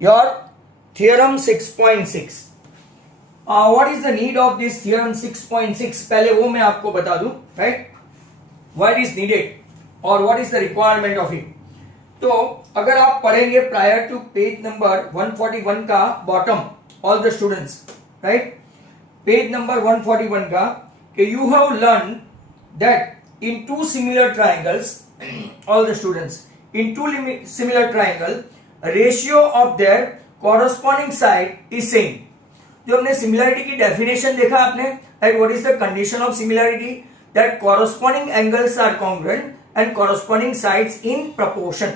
your theorem 6.6. What is the need of this theorem 6.6? पहले वो मैं आपको बता दूं, right? Why it is needed or what is the requirement of it? तो अगर आप पढ़ेंगे prior to page number 141 का bottom, all the students, right? Page number 141 का कि you have learned that in two similar triangles, all the students, in two similar triangle, ratio of their corresponding side is same. जो हमने similarity की definition देखा आपने, right? What is the condition of similarity? That corresponding angles are congruent and corresponding sides in proportion.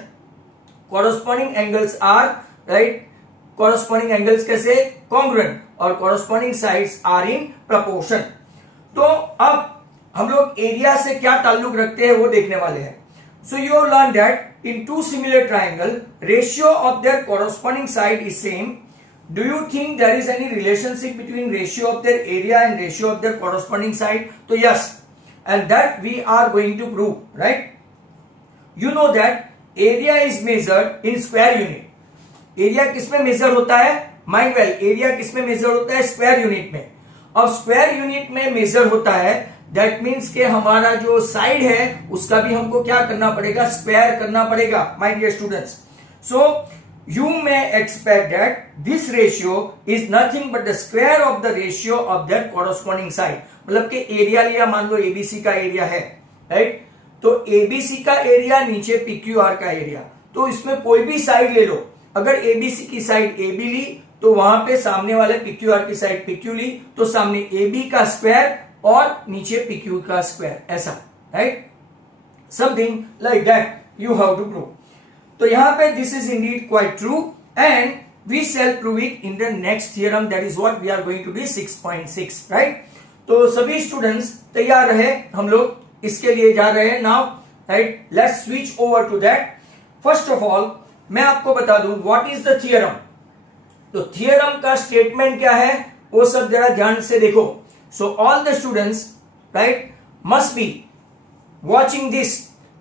Corresponding angles are, right, corresponding angles कैसे? Congruent, और corresponding sides are in proportion. तो अब हम लोग area से क्या ताल्लुक रखते हैं वो देखने वाले हैं. So you have learn that in two similar triangle ratio of their corresponding side is same. Do you think there is any relationship between ratio of their area and ratio of their corresponding side? So yes, and that we are going to prove, right? You know that area is measured in square unit. Area किसमें measure होता है? Mind well, area किसमें measure होता है? Square unit में. अब square unit में measure होता है, that means कि हमारा जो side है उसका भी हमको क्या करना पड़ेगा? Square करना पड़ेगा, my dear students. So you may expect that this ratio is nothing but the square of the ratio of their corresponding side. मतलब कि एरिया लिया, मान लो एबीसी का एरिया है, राइट? तो एबीसी का एरिया नीचे पीक्यूआर का एरिया, तो इसमें कोई भी साइड ले लो. अगर एबीसी की साइड एबी ली तो वहां पे सामने वाले पीक्यूआर की साइड पीक्यू ली, तो सामने एबी का स्क्वायर और नीचे पीक्यू का स्क्वायर, ऐसा, right? Something like that you have to prove. तो यहां पे this is indeed quite true and we shall prove it in the next theorem, that is what we are going to do 6.6, right? तो सभी students तैयार रहे, हम लोग इसके लिए जा रहे हैं now, right? Let's switch over to that. First of all मैं आपको बता दूं व्हाट इज द थियरम. तो थियरम का स्टेटमेंट क्या है वो सब जरा ध्यान से देखो. So all the students, right, must be watching this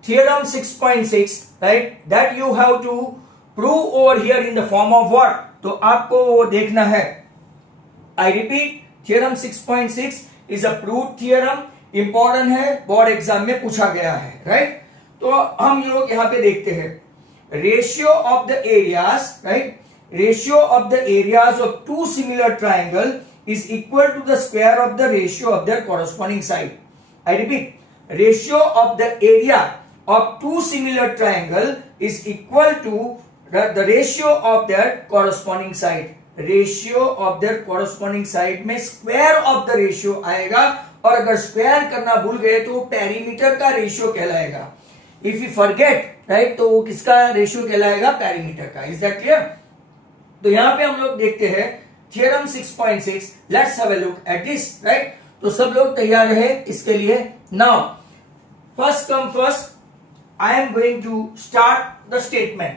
theorem 6.6, right, that you have to prove over here in the form of what? तो आपको वो देखना है. I repeat, theorem 6.6 is a proved theorem, important है, board exam में पूछा गया है, राइट? तो हम लोग यहां पे देखते हैं ratio of the areas, right? Ratio of the areas of two similar triangle is equal to the square of the ratio of their corresponding side. I repeat, ratio of the area of two similar triangle is equal to the ratio of their corresponding side. Ratio of their corresponding side में square of the ratio आएगा, और अगर square करना भूल गए तो perimeter का ratio कहलाएगा. If you forget, right, तो वो किसका ratio कहलाएगा? Perimeter का. Is that clear? तो यहां पे हम लोग देखते हैं theorem 6.6. Let's have a look at this, right? तो सब लोग तैयार रहे इसके लिए. Now, first come first, I am going to start the statement.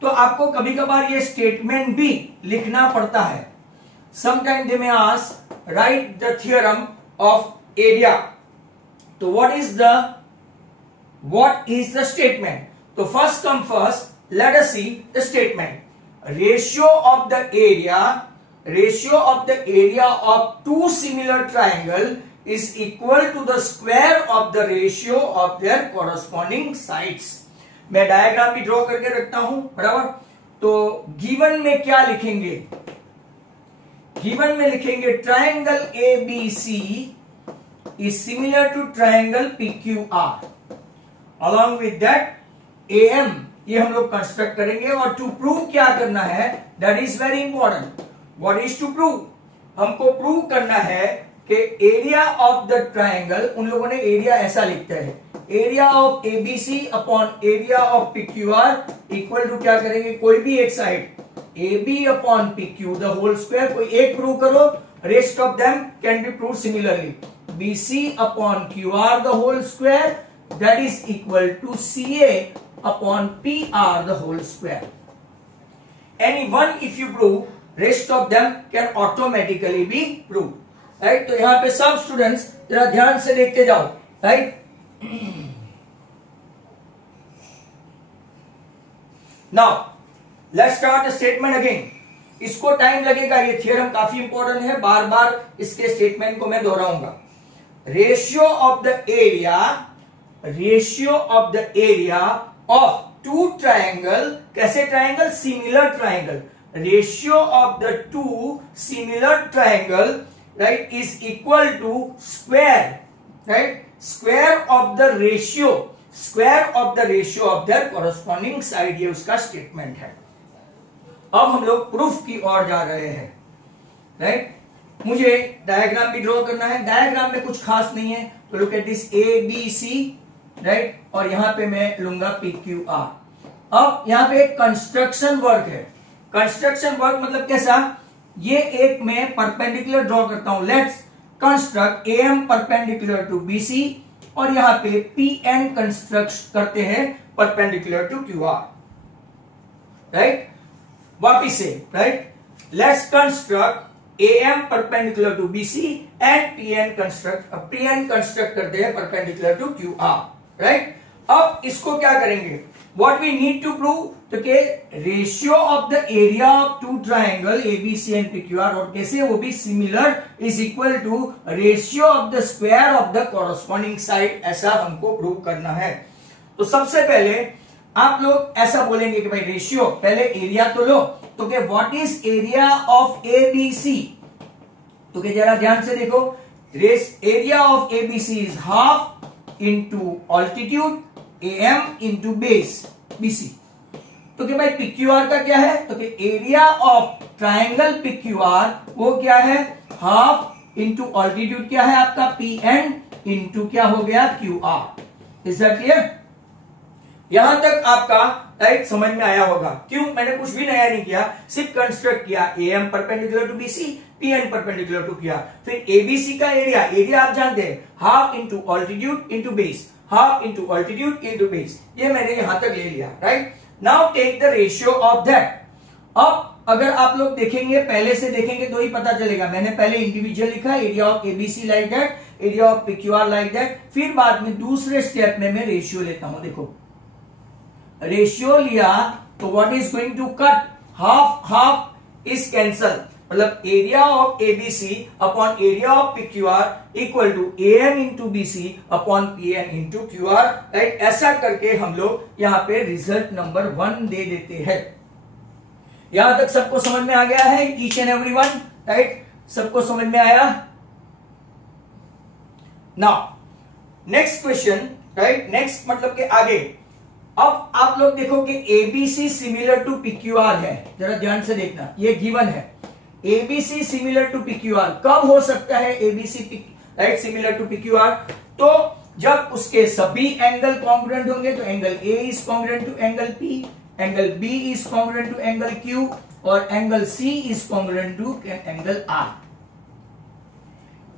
तो आपको कभी कभार ये स्टेटमेंट भी लिखना पड़ता है. Sometimes they may ask, write the theorem of area. तो what is the statement? तो first come first, let us see the statement. Ratio of the area of two similar triangle is equal to the square of the ratio of their corresponding sides. मैं diagram भी draw करके रखता हूं, बराबर? तो given में क्या लिखेंगे? गिवन में लिखेंगे triangle ABC is similar to triangle PQR. Along with that AM ये हम लोग कंस्ट्रक्ट करेंगे. और टू प्रूव क्या करना है? That is very important. What is to prove? हमको प्रूव करना है कि एरिया ऑफ द ट्राइंगल, उन लोगों ने एरिया ऐसा लिखता है, area of ABC upon area of PQR equal to क्या करेंगे? कोई भी एक side AB upon PQ the whole square, कोई एक प्रूव करो, rest of them can be prove similarly. BC upon QR the whole square, that is equal to CA upon PR the whole square. Any one if you prove, rest of them can automatically be proved, right? तो यहां पे सब students जरा ध्यान से देखते जाओ, right? Now let's start the statement again. इसको टाइम लगेगा, ये थ्योरम काफी इंपॉर्टेंट है, बार बार इसके स्टेटमेंट को मैं दोहराऊंगा। Ratio of the area of two triangle, कैसे triangle? Similar triangle. Ratio of the two similar triangle, right, is equal to square, right, square of the ratio of the corresponding side. ये उसका statement है। अब हम लोग proof की ओर जा रहे हैं, राइट। मुझे डायग्राम भी ड्रॉ करना है। डायग्राम में कुछ खास नहीं है, तो look at this A B C, right, और यहां पे मैं लूंगा पी क्यू आर। अब यहां पे एक कंस्ट्रक्शन वर्क है। कंस्ट्रक्शन वर्क मतलब कैसा? ये एक मैं परपेंडिकुलर ड्रॉ करता हूं। Let's construct A M perpendicular to B C, और यहां पे पी एन कंस्ट्रक्ट करते हैं perpendicular to Q R, right. वापिस से, right, let's construct A M perpendicular to B C and P N construct करते हैं perpendicular to Q R, right. अब इसको क्या करेंगे? What we need to prove, तो के ratio of the area of two triangle A B C and P Q R, और कैसे वो भी similar, is equal to ratio of the square of the corresponding side. ऐसा हमको prove करना है। तो सबसे पहले आप लोग ऐसा बोलेंगे कि भाई रेशियो, पहले एरिया तो लो, तो क्या what is area of A B C? तो क्या जरा ध्यान से देखो, area of A B C is half into altitude A M into base B C. तो क्या भाई पी क्यू आर का क्या है? तो क्या area of triangle P Q are वो क्या है? हाफ इंटू ऑल्टीट्यूड क्या है आपका? पी एन इंटू क्या हो गया? Q R. Is that clear? यहां तक आपका राइट समझ में आया होगा। क्यों? मैंने कुछ भी नया नहीं किया, सिर्फ कंस्ट्रक्ट किया। A M perpendicular to B C, P N perpendicular to किया। फिर एबीसी का एरिया आप जानते हैं, half into altitude into base, half into altitude into base. ये मैंने यहां तक ले लिया, right. Now take the ratio of that. अब अगर आप लोग देखेंगे, पहले से देखेंगे तो ही पता चलेगा। मैंने पहले इंडिविजुअल लिखा, area of ABC like that, area of PQR like that. फिर बाद में दूसरे स्टेप में मैं रेशियो लेता हूं। देखो रेशियो लिया तो what is going to cut? Half is cancel, मतलब area of ABC upon area of PQR equal to A M into BC upon P N into QR, right. ऐसा करके हम लोग यहां पे रिजल्ट नंबर 1 दे देते हैं। यहां तक सबको समझ में आ गया है? Each and every one, right, सबको समझ में आया? Now next question, right, next मतलब के आगे। अब आप लोग देखो कि एबीसी सिमिलर टू पीक्यूआर है, जरा ध्यान से देखना, ये गिवन है। एबीसी सिमिलर टू पीक्यूआर कब हो सकता है? ABC right similar to PQR, तो जब उसके सभी एंगल कॉन्ग्रुएंट होंगे। तो angle A is congruent to angle P, angle B is congruent to angle Q, और angle C is congruent to angle R.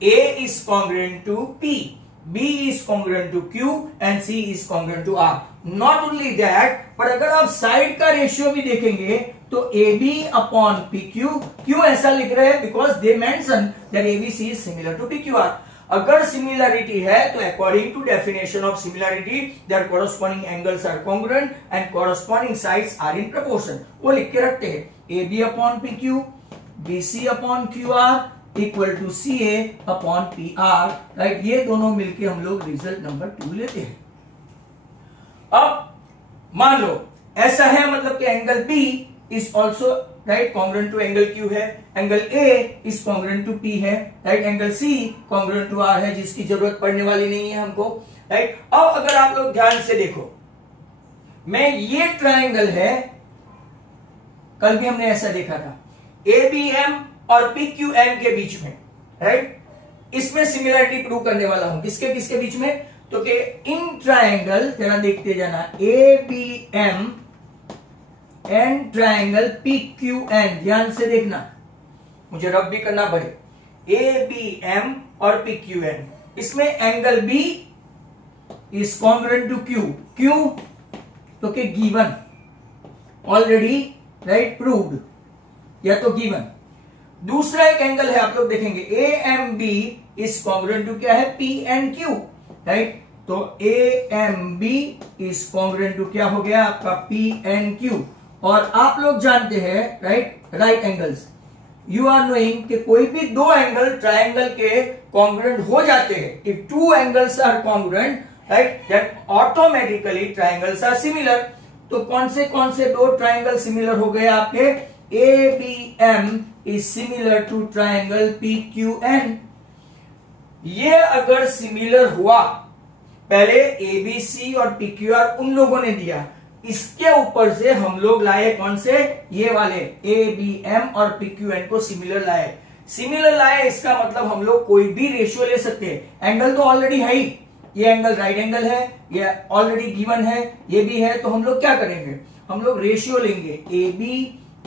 A is congruent to P, B is congruent to Q and C is congruent to R. Not only that, पर अगर आप side का ratio भी देखेंगे तो AB upon PQ, क्यों ऐसा लिख रहे हैं? Because they mention that ABC is similar to PQR. अगर सिमिलरिटी है तो according to definition of similarity their corresponding angles are congruent and corresponding sides are in proportion. वो लिख के रखते हैं AB upon PQ, BC upon QR equal to CA upon PR, right. ये दोनों मिलके हम लोग रिजल्ट नंबर 2 लेते हैं। अब मान लो ऐसा है, मतलब कि angle B is also right congruent to angle Q है, angle A is congruent to P है, right, angle C congruent to R है, जिसकी जरूरत पड़ने वाली नहीं है हमको, राइट। अब अगर आप लोग ध्यान से देखो, मैं ये ट्राइंगल है, कल भी हमने ऐसा देखा था, ABM और PQM के बीच में, राइट। इसमें सिमिलरिटी प्रूव करने वाला हूं। किसके किसके बीच में? तो कि इन ट्राइंगल, जरा देखते जाना, ABM एंड ट्राइंगल PQN, ध्यान से देखना, मुझे रब भी करना पड़े। ABM और PQN, इसमें angle B is congruent to Q। क्यों? तो कि गिवन ऑलरेडी, राइट, प्रूव्ड, या तो गिवन। दूसरा एक एंगल है, आप लोग देखेंगे AMB इज कॉन्ग्रुएंट टू क्या है? PNQ, right. तो AMB इज कॉन्ग्रुएंट टू क्या हो गया आपका? PNQ। और आप लोग जानते हैं right angles, you are knowing कि कोई भी दो एंगल ट्राइंगल के कॉन्ग्रुएंट हो जाते हैं। If two angles are congruent right then automatically triangles are similar. तो कौन से दो ट्राइंगल सिमिलर हो गए आपके? ABM is similar to triangle PQN। ये अगर सिमिलर हुआ, पहले ABC और PQR उन लोगों ने दिया, इसके ऊपर से हम लोग लाए कौन से? ये वाले ABM और PQN को सिमिलर लाए। इसका मतलब हम लोग कोई भी रेशियो ले सकते हैं। एंगल तो ऑलरेडी है ही, ये एंगल राइट एंगल है, ये ऑलरेडी गिवन है, ये भी है। तो हम लोग क्या करेंगे? हम लोग रेशियो लेंगे AB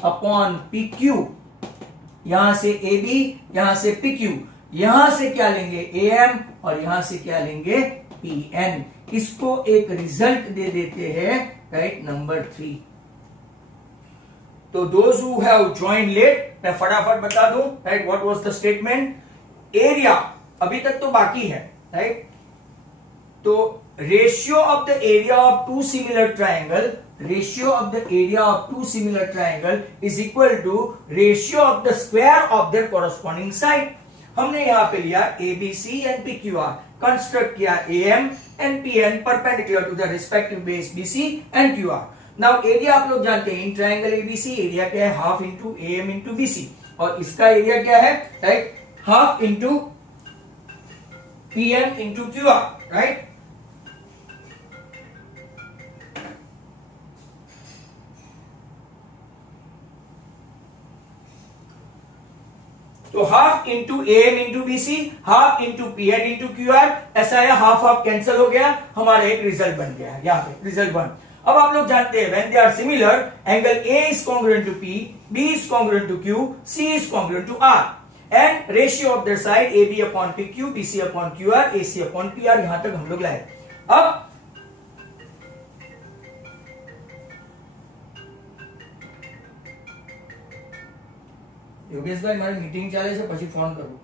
अपॉन PQ, यहां से AB, यहां से PQ, यहां से क्या लेंगे? AM और यहां से क्या लेंगे? PN। इसको एक रिजल्ट दे देते हैं राइट नंबर 3। तो those who have joined late, मैं फटाफट बता दूं right what was the statement. Area अभी तक तो बाकी है राइट। तो ratio of the area of two similar triangle, ratio of the area of two similar triangle is equal to ratio of the square of their corresponding side. हमने यहां पे लिया ABC एंड PQR, कंस्ट्रक्ट किया AM and PN perpendicular to the respective base BC and QR। Now area आप लोग जानते हैं in triangle ABC area क्या है? Half into AM into BC, और इसका एरिया क्या है? Right half into PM into QR right. तो half into AM into BC, half into PN into QR, ऐसा है हाफ हाफ कैंसिल हो गया, हमारा एक रिजल्ट बन गया यहाँ पे रिजल्ट 1। अब आप लोग जानते हैं when they are similar, angle A is congruent to P, B is congruent to Q, C is congruent to R, and ratio of their side AB upon PQ, BC upon QR, AC upon PR। यहां तक हम लोग लाए। अब योगेशભાઈ મારી meeting ચાલે છે, પછી ફોન કરું।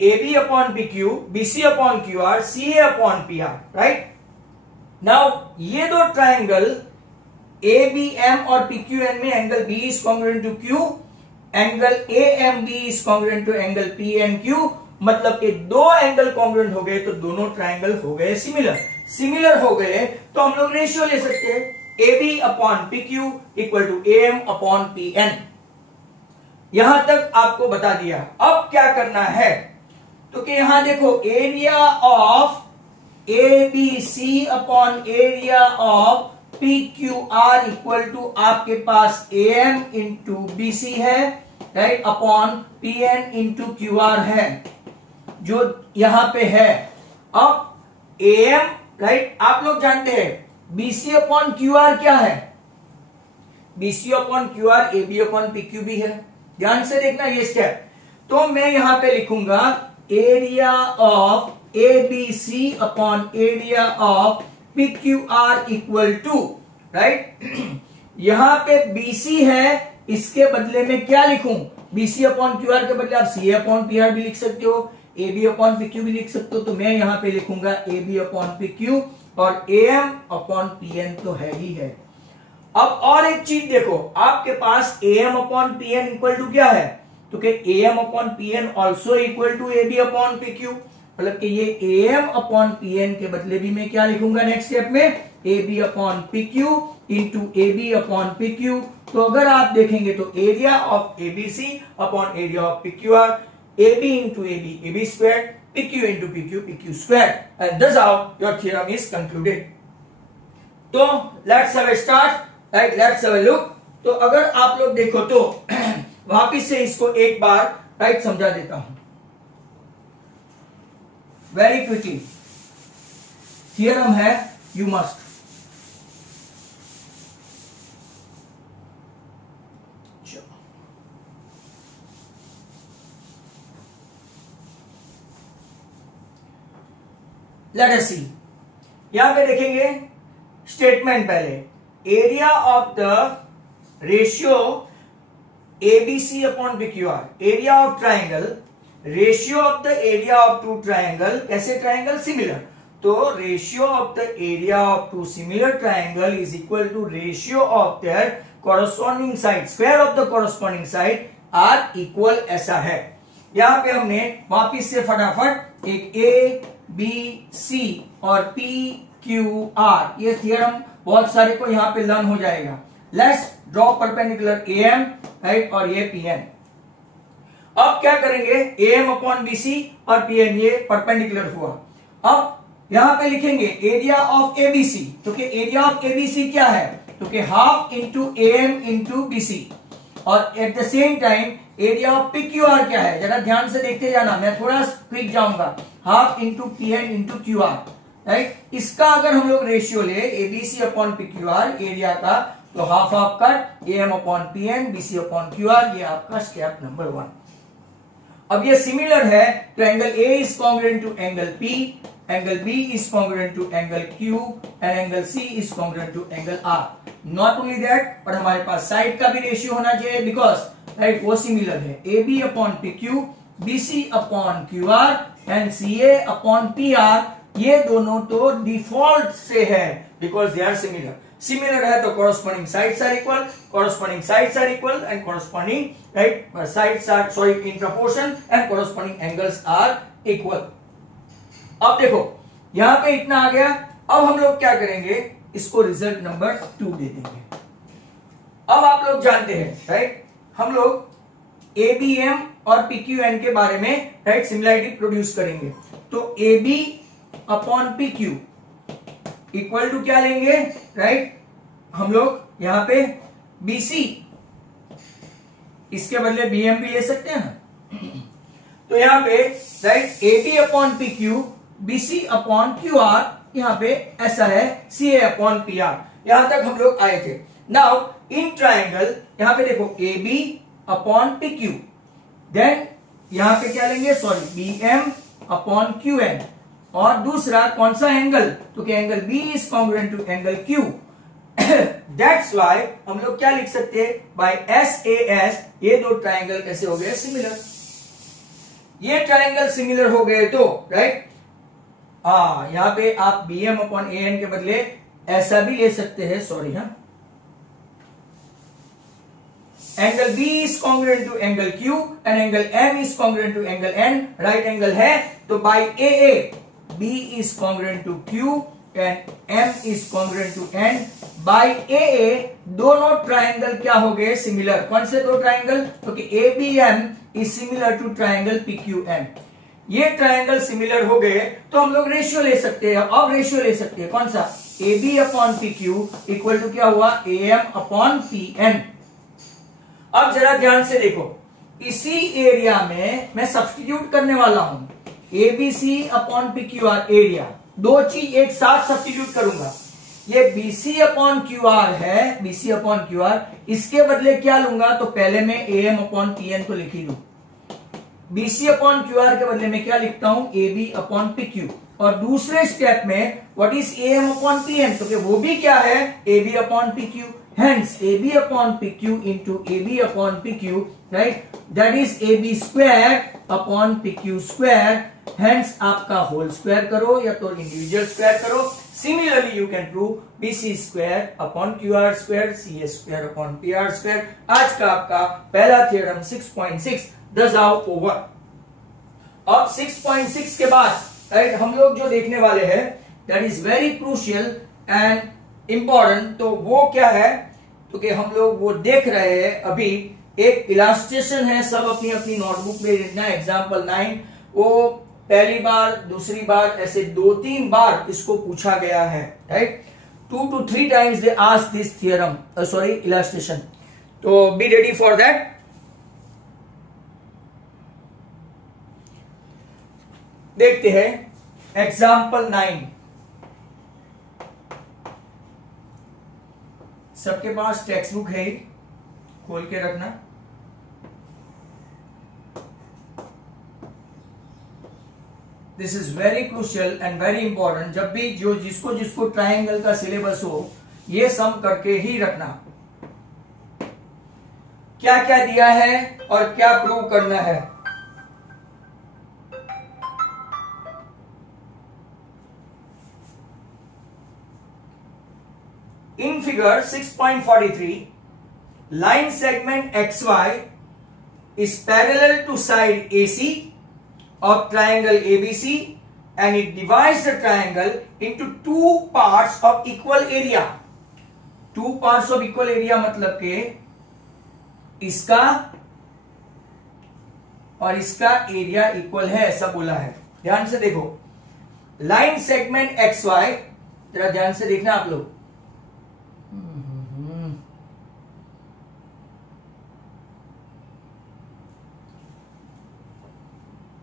AB upon PQ, BC upon QR, CA upon PR, right? Now ये दो ट्राइंगल ABM और PQN में angle B is congruent to Q, angle AMB is congruent to angle PNQ, मतलब कि दो एंगल कॉन्ग्रुएंट हो गए तो दोनों ट्राइंगल हो गए सिमिलर हो गए। तो हम लोग रेशियो ले सकते हैं AB upon PQ equal to AM upon PN। यहां तक आपको बता दिया। अब क्या करना है? तो कि यहां देखो area of ABC upon area of PQR equal to आपके पास AM इंटू BC है right upon PN into QR है, जो यहां पे है। अब AM राइट आप लोग जानते हैं BC अपॉन QR क्या है? BC upon QR AB upon PQ भी है। ध्यान से देखना ये स्टेप। तो मैं यहां पे लिखूंगा area of ABC upon area of PQR equal to right यहां पे BC है, इसके बदले में क्या लिखूं? BC अपॉन QR के बदले आप CA अपॉन PR भी लिख सकते हो, AB अपॉन PQ भी लिख सकते हो। तो मैं यहां पे लिखूंगा AB अपॉन PQ, और AM अपॉन PN तो है ही है। अब और एक चीज देखो, आपके पास AM upon PN equal to क्या है? तो कि AM upon PN also equal to AB upon PQ, मतलब कि ये AM अपॉन PN के बदले भी मैं क्या लिखूंगा नेक्स्ट स्टेप में? AB upon PQ into AB upon PQ। तो अगर आप देखेंगे तो area of ABC upon area of PQR, AB into AB, AB squared, PQ into PQ, PQ squared, and thus how your theorem is concluded. तो let's have a start, right? Let's have a look. तो अगर आप लोग देखो तो वापिस से इसको एक बार राइट समझा देता हूं वेरी क्विकली। थियरम है you must, let us see. यहां पे देखेंगे स्टेटमेंट पहले, area of the ratio ABC upon PQR, area of triangle, ratio of the area of two triangle, कैसे ट्राइंगल सिमिलर। तो ratio of the area of two similar triangle is equal to ratio of their corresponding side, square of the corresponding side are equal, ऐसा है। यहां पे हमने वापिस से फटाफट एक ए बी सी और पी क्यू आर, ये थियरम बहुत सारे को यहां पे लर्न हो जाएगा। Let's draw perpendicular A M, right, और ये पी एन। अब क्या करेंगे, A M upon B C और पी एन, ये परपेंडिकुलर हुआ। अब यहां पे लिखेंगे एरिया ऑफ एबीसी, क्योंकि एरिया ऑफ एबीसी क्या है, क्योंकि half into A M into B C, और at the same time area of P Q R क्या है, जरा ध्यान से देखते जाना, मैं थोड़ा क्विक जाऊंगा, half into P N into Q R, right. इसका अगर हम लोग रेशियो ले ABC upon P Q R area का, तो half half cut A M upon P N, BC upon Q R, ये आपका स्टेप नंबर 1। अब ये सिमिलर है तो angle A is congruent to angle P, angle B is congruent to angle Q and angle C is congruent to angle R. Not only that, पर हमारे पास side का भी रेशियो होना चाहिए, बिकॉज राइट वो सिमिलर है, A B upon P Q, B C upon Q R and C A upon P R, ये दोनों तो डिफॉल्ट से है because they are similar. Similar है तो corresponding sides are equal, corresponding sides are equal and corresponding right sides are sorry in proportion and corresponding angles are equal। अब देखो यहां पे इतना आ गया। अब हम लोग क्या करेंगे, इसको रिजल्ट नंबर 2 दे देंगे। अब आप लोग जानते हैं राइट, हम लोग एबीएम और पीक्यूएन के बारे में राइट सिमिलरिटी प्रोड्यूस करेंगे। तो AB upon PQ equal to क्या लेंगे, राइट, हम लोग यहां पे बीसी, इसके बदले बीएम भी ले सकते हैं ना। तो यहां पे right AB upon P Q, BC upon Q R, यहां पे ऐसा है C A upon P R. यहां तक हम लोग आए थे। नाउ इन ट्राइंगल यहां पे देखो A B upon P Q, then यहां पे क्या लेंगे, sorry B M upon Q N, और दूसरा कौन सा एंगल, तो कि angle B is congruent to angle Q. That's why हम लोग क्या लिख सकते हैं, बाय एस ए एस, ये दो ट्राइंगल कैसे हो गए सिमिलर। ये ट्राइंगल सिमिलर हो गए तो राइट, हाँ यहां पे आप B M upon A N के बदले ऐसा भी ले सकते हैं, सॉरी हाँ, angle B is congruent to angle Q and angle M is congruent to angle N, right angle है तो by AA B is congruent to Q and M is congruent to N, by AA दोनों triangle क्या हो गए similar. कौन से दो triangle, क्योंकि ABM is similar to triangle PQM। ये ट्राइंगल सिमिलर हो गए तो हम लोग रेशियो ले सकते हैं। अब रेशियो ले सकते हैं कौन सा, AB upon PQ equal to क्या हुआ, AM अपॉन PN। अब जरा ध्यान से देखो, इसी एरिया में मैं सब्स्टिट्यूट करने वाला हूं ABC upon P Q R area, दो चीज एक साथ सब्स्टिट्यूट करूंगा। ये बीसी अपॉन क्यू आर है, बीसी अपॉन क्यू आर, इसके बदले क्या लूंगा, तो पहले मैं A M upon P N तो लिख ही लू, बीसी अपॉन क्यू आर के बदले में क्या लिखता हूं, A B upon P Q, और दूसरे स्टेप में what is A M upon P N, तो वो भी क्या है A B upon P Q. Hence AB upon PQ into AB upon PQ, right? That is AB square upon PQ square. Hence आपका whole square करो या तो individual square करो। Similarly you can prove BC square upon QR square, CA square upon PR square। आज का आपका पहला theorem 6.6 does out over। अब 6.6 के बाद right, हम लोग जो देखने वाले हैं that is very crucial and important, तो वो क्या है, तो कि हम लोग वो देख रहे हैं अभी, एक इलास्ट्रेशन है, सब अपनी अपनी नोटबुक में लिखना है। एग्जाम्पल 9 वो पहली बार, दूसरी बार, ऐसे 2-3 बार इसको पूछा गया है, right. 2 to 3 times they ask this theorem, sorry illustration, तो बी रेडी फॉर दैट। देखते हैं एग्जाम्पल 9। सबके पास टेक्स्ट बुक है, खोल के रखना। This is very crucial and very important. जब भी जो जिसको जिसको ट्राइंगल का सिलेबस हो, ये सम करके ही रखना, क्या क्या दिया है और क्या प्रूव करना है। in figure 6.43, line segment XY is parallel to side AC of triangle ABC and it divides the triangle into two parts of equal area. Two parts of equal area मतलब के इसका और इसका एरिया इक्वल है, ऐसा बोला है। ध्यान से देखो, लाइन सेगमेंट XY, जरा ध्यान से देखना आप लोग।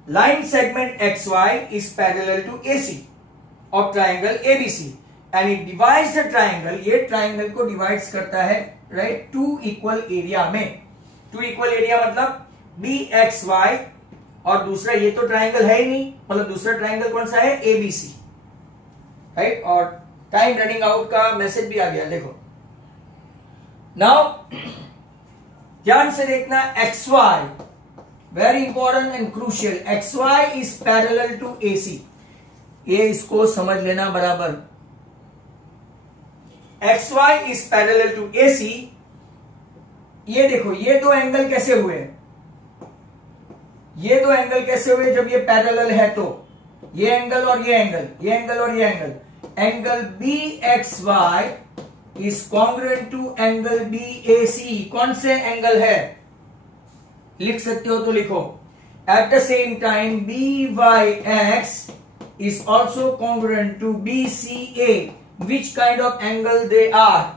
Line segment XY is parallel to AC of triangle ABC and it divides the triangle, ये ट्राइंगल को डिवाइड्स करता है, राइट, टू इक्वल एरिया में। टू इक्वल एरिया मतलब BXY और दूसरा, ये तो ट्राइंगल है ही नहीं, मतलब दूसरा ट्राइंगल कौन सा है, ABC, राइट। और टाइम रनिंग आउट का मैसेज भी आ गया, देखो। नाउ ध्यान से देखना, XY very important and crucial, XY is parallel to AC, ये इसको समझ लेना बराबर। XY is parallel to AC, ये देखो, ये दो एंगल कैसे हुए, ये दो एंगल कैसे हुए जब ये पैरेलल है, तो ये एंगल और ये एंगल, ये एंगल और ये angle, angle BXY is congruent to angle BAC। कौन से एंगल है, लिख सकते हो तो लिखो। At the same time BYX is also congruent to BCA, which kind of angle they are,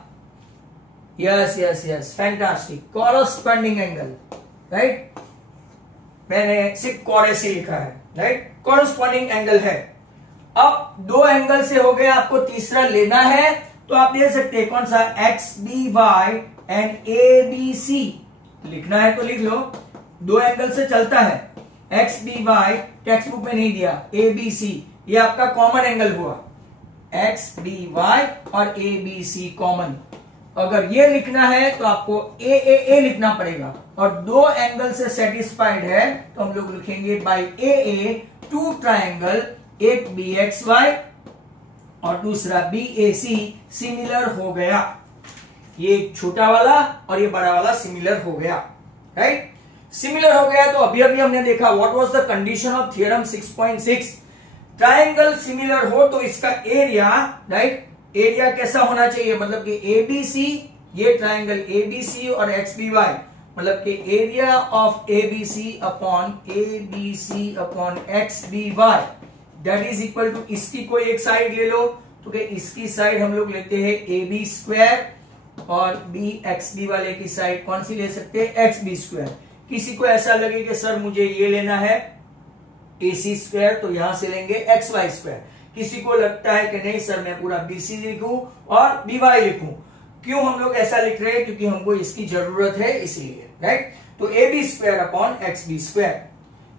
yes yes yes, fantastic, corresponding angle, right. मैंने सिर्फ कॉरेसी लिखा है, राइट, कॉरस्पॉन्डिंग एंगल है। अब दो एंगल से हो गया, आपको तीसरा लेना है तो आप ले सकते हैं, कौन सा, XBY एंड ABC, लिखना है तो लिख लो, दो एंगल से चलता है। XBY टेक्स्ट बुक में नहीं दिया, ABC ये आपका कॉमन एंगल हुआ, XBY और ABC कॉमन। अगर ये लिखना है तो आपको AAA लिखना पड़ेगा, और दो एंगल से सेटिस्फाइड है तो हम लोग लिखेंगे बाय AA टू ट्राइंगल, एक BXY और दूसरा BAC सिमिलर हो गया। ये छोटा वाला और ये बड़ा वाला सिमिलर हो गया, राइट। सिमिलर हो गया तो अभी अभी हमने देखा what was the condition of theorem 6.6, triangle similar हो तो इसका एरिया, राइट, एरिया कैसा होना चाहिए, मतलब कि ABC, ये ट्राइंगल ABC और XBY, मतलब कि area of ABC upon XBY that is equal to, इसकी कोई एक साइड ले लो तो कि इसकी साइड हम लोग लेते हैं AB स्क्वायर और BXB वाले की साइड कौन सी ले सकते हैं, XB स्क्वायर। किसी को ऐसा लगे कि सर मुझे ये लेना है AC स्क्वायर, तो यहां से लेंगे XY स्क्वायर। किसी को लगता है कि नहीं सर मैं पूरा BC लिखूं और BY लिखूं, क्यों हम लोग ऐसा लिख रहे हैं, क्योंकि हमको इसकी जरूरत है इसीलिए, राइट। तो AB square upon XB square,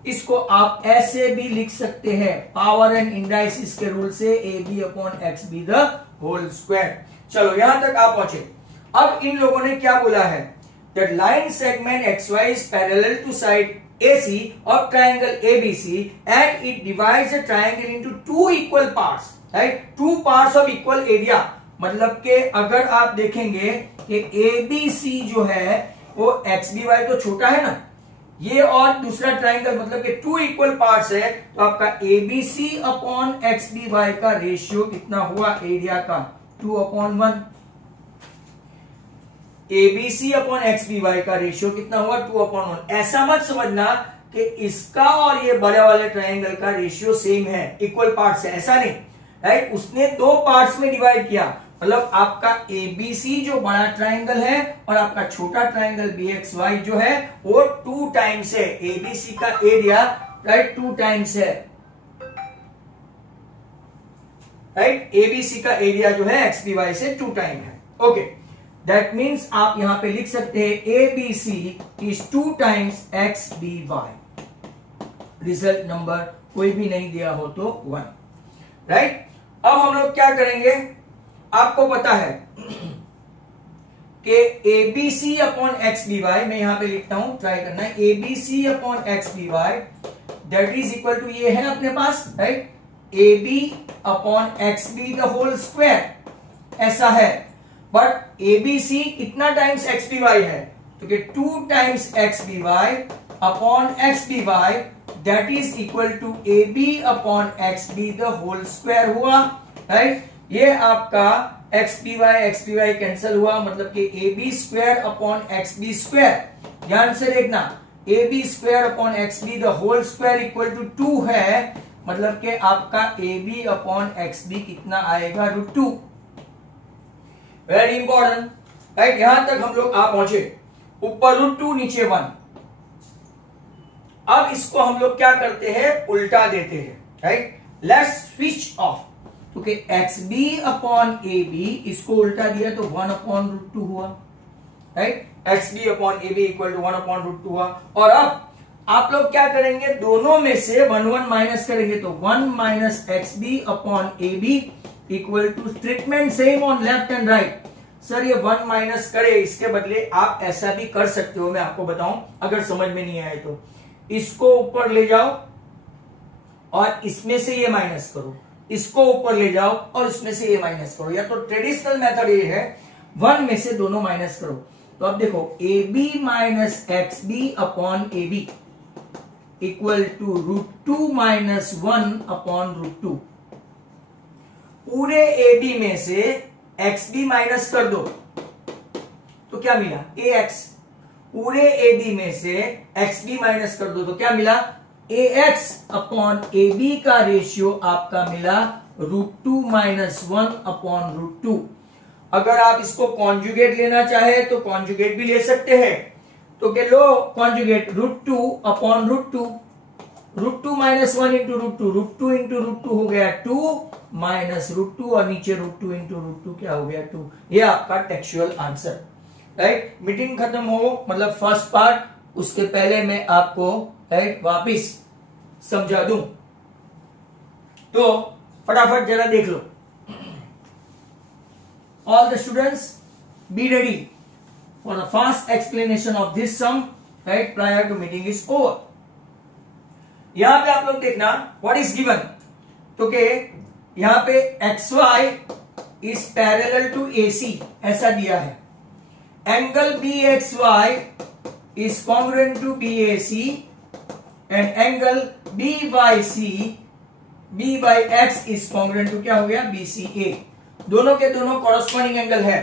इसको आप ऐसे भी लिख सकते हैं, पावर एंड इंडाइसिस के रूल से, AB upon XB the whole square. चलो यहां तक आप पहुंचे। अब इन लोगों ने क्या बोला है, that line segment XY is parallel to side AC of triangle ABC and it divides the triangle into two equal parts, right? Two parts of equal area, मतलब के अगर आप देखेंगे कि ABC जो है वो XBY तो छोटा है ना, ये और दूसरा ट्राइंगल मतलब कि टू इक्वल पार्ट्स है, तो आपका ABC अपॉन XBY का रेशियो कितना हुआ एरिया का, 2/1। ABC अपॉन XBY का रेशियो कितना हुआ, 2/1। ऐसा मत समझना कि इसका और ये बड़े वाले ट्राइंगल का रेशियो सेम है, इक्वल पार्ट्स है, ऐसा नहीं, राइट। उसने दो पार्ट्स में डिवाइड किया, मतलब आपका ABC जो बड़ा ट्राइंगल है और आपका छोटा ट्राइंगल BXY जो है वो 2 टाइम्स है, ABC का एरिया, राइट, 2 टाइम्स है, राइट। ABC का एरिया जो है XBY से 2 टाइम है, ओके। दैट मीन्स आप यहां पे लिख सकते हैं ABC is 2 times XBY। Result number कोई भी नहीं दिया हो तो 1, राइट। अब हम लोग क्या करेंगे, आपको पता है कि ABC अपॉन XBY, मैं यहां पे लिखता हूं, ट्राई करना है, ABC upon XBY that is equal to, ये है अपने पास, right, AB upon XB the whole square, ऐसा है। बट एबीसी कितना टाइम्स एक्स बी वाई है, तो कि 2 times X B Y upon X B Y that is equal to A B upon X B the whole square हुआ, right. ये आपका X B Y cancel हुआ, मतलब कि A B square upon X B square, ध्यान से देखना, A B square upon X B the whole square equal to 2 है, मतलब कि आपका A B upon X B कितना आएगा, √2। Very important, right. यहां तक हम लोग आ पहुंचे, ऊपर √2 नीचे 1। अब इसको हम लोग क्या करते हैं, उल्टा देते हैं, राइट। लेट्स स्विच ऑफ, क्योंकि X B upon A B इसको उल्टा दिया तो 1 अपॉन √2 हुआ, right. X B upon A B equal to 1 upon √2 हुआ। और अब आप लोग क्या करेंगे, दोनों में से 1 1 माइनस करेंगे तो 1 minus X B upon A B equal to, treatment same on left and right. Sir ये 1 माइनस करे, इसके बदले आप ऐसा भी कर सकते हो, मैं आपको बताऊं अगर समझ में नहीं आए तो, इसको ऊपर ले जाओ और इसमें से ये माइनस करो, इसको ऊपर ले जाओ और इसमें से ये माइनस करो, या तो ट्रेडिशनल मेथड ये है 1 में से दोनों माइनस करो। तो अब देखो A B minus X B upon A B equal to √2 minus 1 upon √2। पूरे ए बी में से एक्स बी माइनस कर दो तो क्या मिला, ए एक्स। पूरे ए बी में से एक्स बी माइनस कर दो तो क्या मिला, ए एक्स अपॉन ए बी का रेशियो आपका मिला √2 माइनस 1 अपॉन √2। अगर आप इसको कॉन्जुगेट लेना चाहे तो कॉन्जुगेट भी ले सकते हैं, तो क्या लो conjugate, √2 upon √2 minus 1 into √2 into √2 हो गया 2 माइनस √2 और नीचे √2 इंटू √2 क्या हो गया 2। ये आपका टेक्सचुअल आंसर, राइट। मीटिंग खत्म हो मतलब फर्स्ट पार्ट, उसके पहले मैं आपको राइट वापिस समझा दूं, तो फटाफट जरा देख लो। All the students be ready for the fast explanation of this sum, right, prior to meeting is over. यहां पे आप लोग देखना what is given, तो के यहां पे xy is parallel to AC ऐसा दिया है, angle BXY is congruent to BAC and angle BYC B by X is congruent to क्या हो गया, BCA। दोनों के दोनों कॉरस्पॉन्डिंग एंगल है,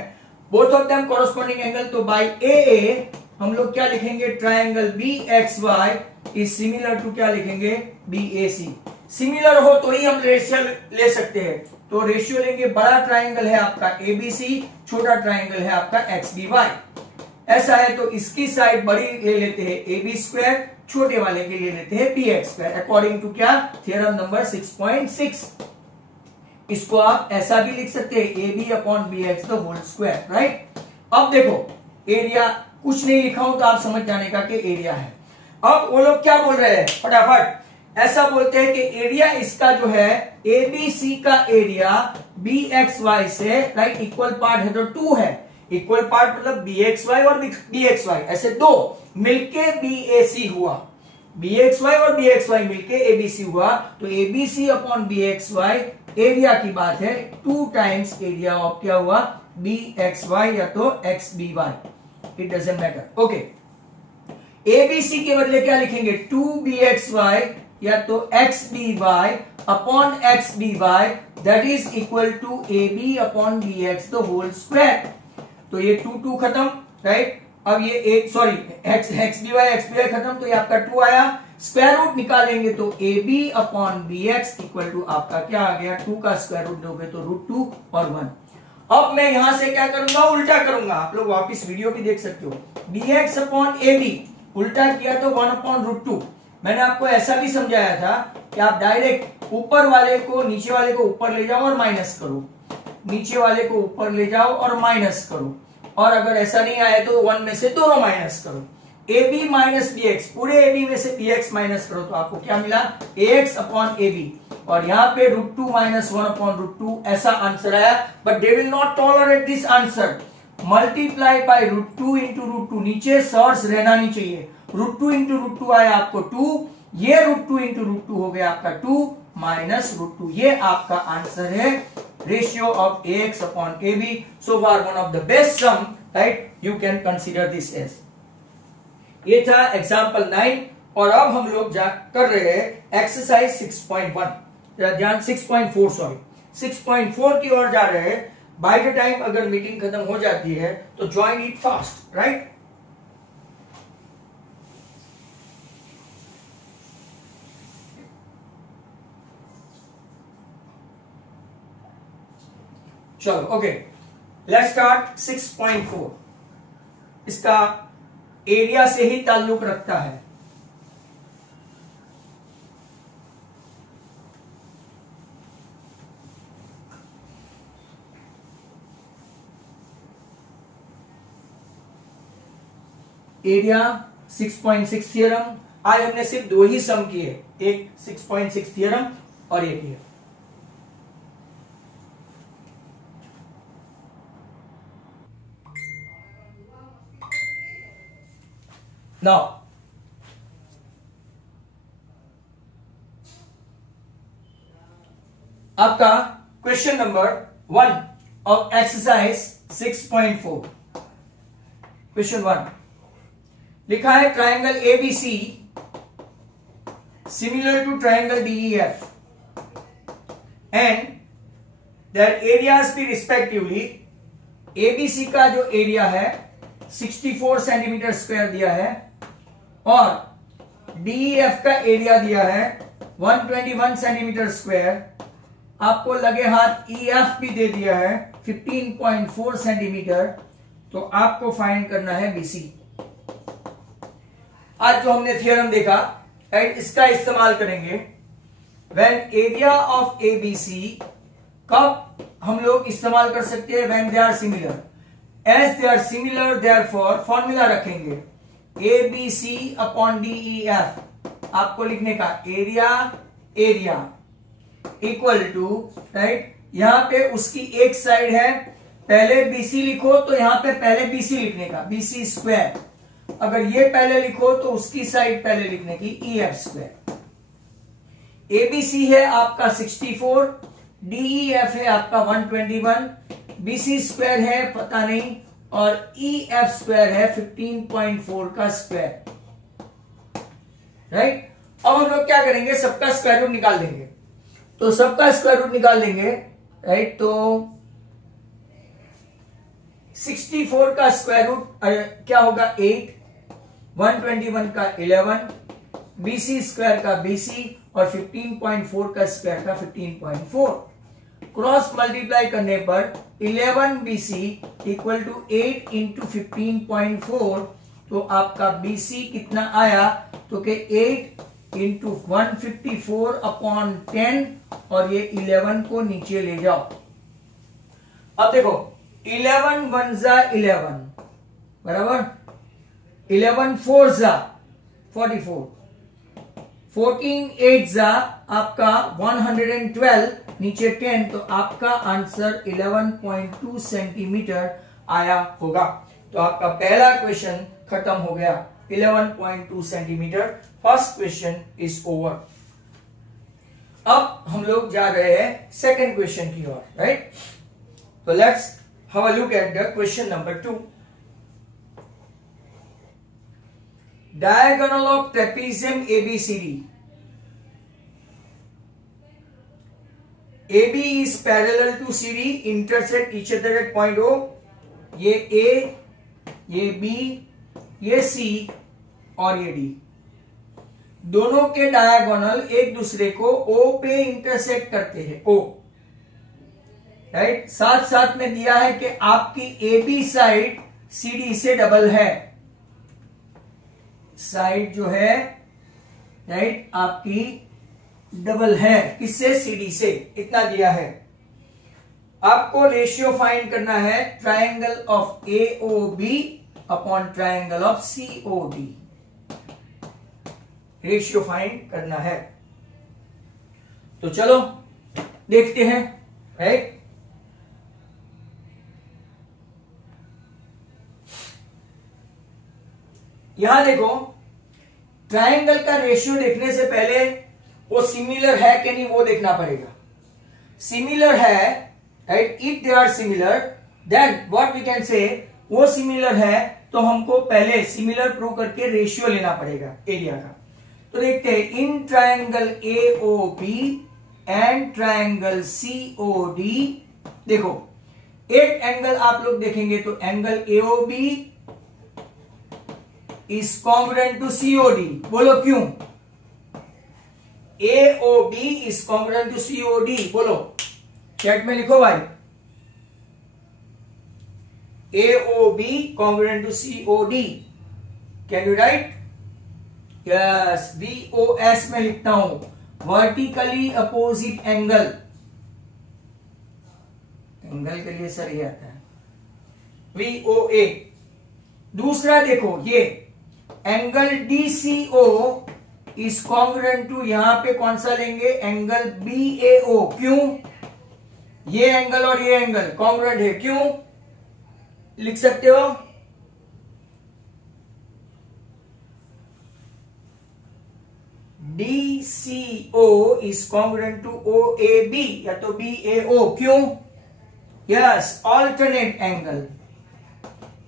both of them corresponding angle, तो बाय ए हम लोग क्या लिखेंगे, triangle BXY is similar to क्या लिखेंगे, BAC। सिमिलर हो तो ही हम रेशियो ले सकते हैं, तो रेशियो लेंगे, बड़ा ट्राइंगल है आपका ABC, छोटा ट्राइंगल है आपका XBY। ऐसा है तो इसकी साइड बड़ी ले लेते हैं AB स्क्वायर, छोटे वाले के लिए लेते हैं BX स्क्वायर, अकॉर्डिंग टू क्या, थ्योरम नंबर 6.6। इसको आप ऐसा भी लिख सकते हैं AB upon BX the whole square, right. अब देखो एरिया कुछ नहीं लिखा हूं तो आप समझ जाने का कि एरिया है। अब वो लोग क्या बोल रहे हैं, फटाफट ऐसा बोलते हैं कि एरिया इसका जो है ABC का एरिया BXY से राइट इक्वल पार्ट है तो 2 है, इक्वल पार्ट मतलब BXY और BXY ऐसे दो मिलके BAC हुआ, BXY और BXY मिलके ABC हुआ, तो ABC अपॉन BXY एरिया की बात है, 2 टाइम्स एरिया ऑफ क्या हुआ, BXY या तो XBY, it doesn't matter, okay. ABC के बदले क्या लिखेंगे, 2BXY या तो XBY upon XBY that is equal to AB upon BX the whole square. तो ये 2 खत्म, राइट। अब ये एक सॉरी XBY खत्म, तो ये आपका 2 आया, स्क्वायर रूट निकालेंगे तो AB upon BX equal to आपका क्या आ गया, 2 का स्क्वायर रूट दोगे तो √2 और 1। अब मैं यहां से क्या करूंगा, उल्टा करूंगा, आप लोग वापिस वीडियो भी देख सकते हो, BX अपॉन AB उल्टा किया तो 1 अपॉन √2। मैंने आपको ऐसा भी समझाया था कि आप डायरेक्ट ऊपर वाले को नीचे वाले को ऊपर ले जाओ और माइनस करो, नीचे वाले को ऊपर ले जाओ और माइनस करो, और अगर ऐसा नहीं आया तो 1 में से दोनों माइनस करो। AB माइनस BX, पूरे AB में से BX माइनस करो तो आपको क्या मिला, AX अपॉन AB, और यहाँ पे √2 माइनस 1 अपॉन √2 ऐसा आंसर आया। But they will not tolerate this answer, multiply by √2 into √2, नीचे सर्स रहना नहीं चाहिए, √2 इंटू √2 आया आपको 2, ये √2 इंटू √2 हो गया आपका 2 माइनस √2, ये आपका आंसर है ratio of AX upon AB. So far one of the best sum, right? You can consider this as. ये था एग्जाम्पल 9 और अब हम लोग कर रहे हैं एक्सरसाइज 6.1, ध्यान 6.4 सॉरी 6.4 की ओर जा रहे हैं. बाय द टाइम अगर मीटिंग खत्म हो जाती है तो ज्वाइन इट फास्ट, राइट? चलो ओके, लेट्स स्टार्ट 6.4. इसका एरिया से ही ताल्लुक रखता है. Area 6.6 theorem. आज हमने सिर्फ दो ही सम किए, एक 6.6 थियरम और एक ये. Now, आपका question number 1 of exercise 6.4. Question 1 लिखा है triangle ABC similar to triangle DEF and their areas be respectively. एबीसी का जो एरिया है 64 सेंटीमीटर स्क्वायर दिया है और डीईएफ का एरिया दिया है 121 सेंटीमीटर स्क्वायर. आपको लगे हाथ ईएफ भी दे दिया है 15.4 सेंटीमीटर. तो आपको फाइंड करना है बीसी. आज जो हमने थियरम देखा, राइट, इसका इस्तेमाल करेंगे. व्हेन एरिया ऑफ एबीसी कब हम लोग इस्तेमाल कर सकते हैं? When they are similar. As they are similar therefore formula रखेंगे ABC अपॉन DEF. आपको लिखने का एरिया इक्वल टू, राइट, यहां पे उसकी एक साइड है, पहले BC लिखो तो यहां पे पहले BC लिखने का BC स्क्वायर. अगर ये पहले लिखो तो उसकी साइड पहले लिखने की EF स्क्वायर. ABC है आपका 64, DEF है आपका 121, BC स्क्वायर है पता नहीं और EF स्क्वायर है 15.4 का स्क्वायर, राइट. अब हम लोग क्या करेंगे? सबका स्क्वायर रूट निकाल देंगे. तो सबका स्क्वायर रूट निकाल देंगे, राइट. तो 64 का स्क्वायर रूट क्या होगा? 8, 121 का 11, BC स्क्वायर का BC और 15.4 का स्क्वायर का 15.4. क्रॉस मल्टीप्लाई करने पर 11 BC इक्वल टू 8 इंटू 15.4. तो आपका BC कितना आया? तो के 8 इंटू 154 अपॉन 10 और ये 11 को नीचे ले जाओ. अब देखो 11 1 जा 11 बराबर 11 4 जा 44, 14 8 जा आपका 112, नीचे 10. तो आपका आंसर 11.2 सेंटीमीटर आया होगा. तो आपका पहला क्वेश्चन खत्म हो गया. 11.2 centimetre. First question is over. अब हम लोग जा रहे हैं सेकंड क्वेश्चन की ओर, राइट. तो let's have a look at the question number 2. Diagonal of trapezium ABCD. AB is parallel to CD, intersect each other at point O. ये A, ये B, ये C और ये D. दोनों के डायगोनल एक दूसरे को O पे इंटरसेक्ट करते हैं. O, right. साथ साथ में दिया है कि आपकी AB साइड CD से डबल है. साइड जो है, राइट, आपकी डबल है. किससे? CD से. इतना दिया है. आपको रेशियो फाइंड करना है triangle of AOB upon triangle of COD. Ratio find करना है. तो चलो देखते हैं, राइट. यहां देखो, ट्राइंगल का रेशियो देखने से पहले वो सिमिलर है कि नहीं वो देखना पड़ेगा. सिमिलर है right, if they are similar then what we can say, वो सिमिलर है तो हमको पहले सिमिलर प्रूव करके रेशियो लेना पड़ेगा एरिया का। तो देखते हैं, in triangle AOB and triangle COD, देखो एक एंगल आप लोग देखेंगे तो angle AOB is congruent to COD, बोलो क्यों? AOB is congruent to COD, बोलो चैट में लिखो भाई। AOB congruent to COD, can you write? Yes, VOS में लिखता हूं, वर्टिकली अपोजिट एंगल, एंगल के लिए सर ये आता है VOA। दूसरा देखो ये angle DCO is congruent to, यहां पे कौन सा लेंगे, एंगल BAO, क्यों? ये एंगल और ये एंगल कॉन्ग्रुएंट है, क्यों? लिख सकते हो, DCO is congruent to OAB या तो BAO, क्यों? Yes, alternate angle.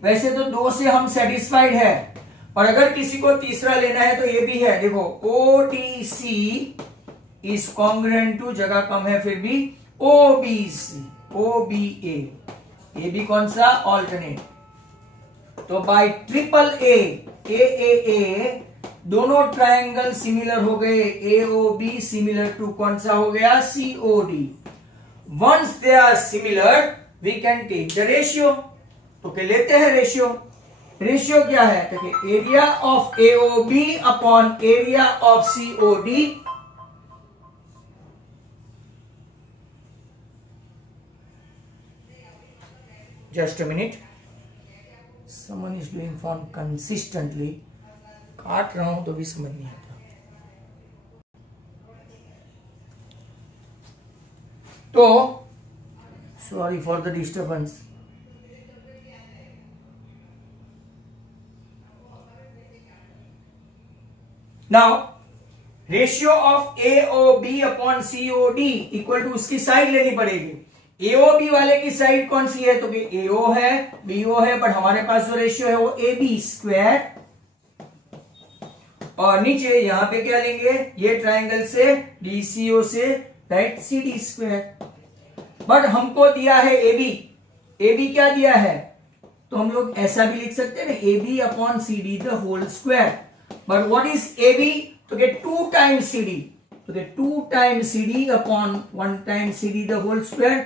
वैसे तो दो से हम सेटिस्फाइड है, और अगर किसी को तीसरा लेना है तो ये भी है, देखो ODC इज कॉन्ग्रुएंट टू, जगह कम है फिर भी, OBC, OBA, ये भी कौन सा, ऑल्टरनेट। तो बाय ट्रिपल ए दोनों ट्रायंगल सिमिलर हो गए, AOB सिमिलर टू कौन सा हो गया, COD। Once they are similar we can take the ratio, तो क्या लेते हैं रेशियो। रेशियो क्या है, तो area of AOB upon area of COD, just a minute, someone is doing phone consistently, काट रहा हूं तो भी समझ नहीं आता। तो sorry for the disturbance. Now ratio of AOB upon COD equal to, उसकी साइड लेनी पड़ेगी। AOB वाले की साइड कौन सी है, तो AO है, BO है, बट हमारे पास जो रेशियो है वो AB स्क्वायर, और नीचे यहां पे क्या लेंगे, ये ट्रायंगल से DCO से राइट CD स्क्वायर। बट हमको दिया है AB क्या दिया है, तो हम लोग ऐसा भी लिख सकते हैं ना, AB upon CD the whole square. But what is AB, तो 2 टाइम्स CD, तो 2 times CD upon 1 times CD the whole square,